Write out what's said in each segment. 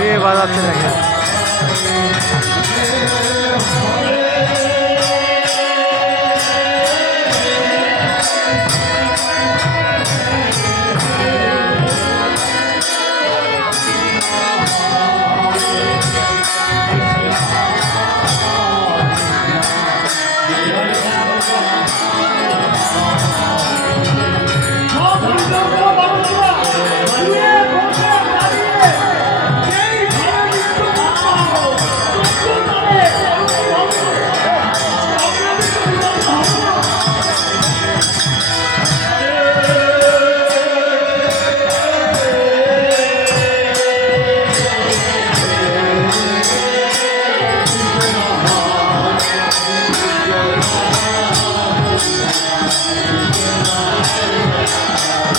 위에 받았잖아요.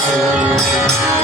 Senhor.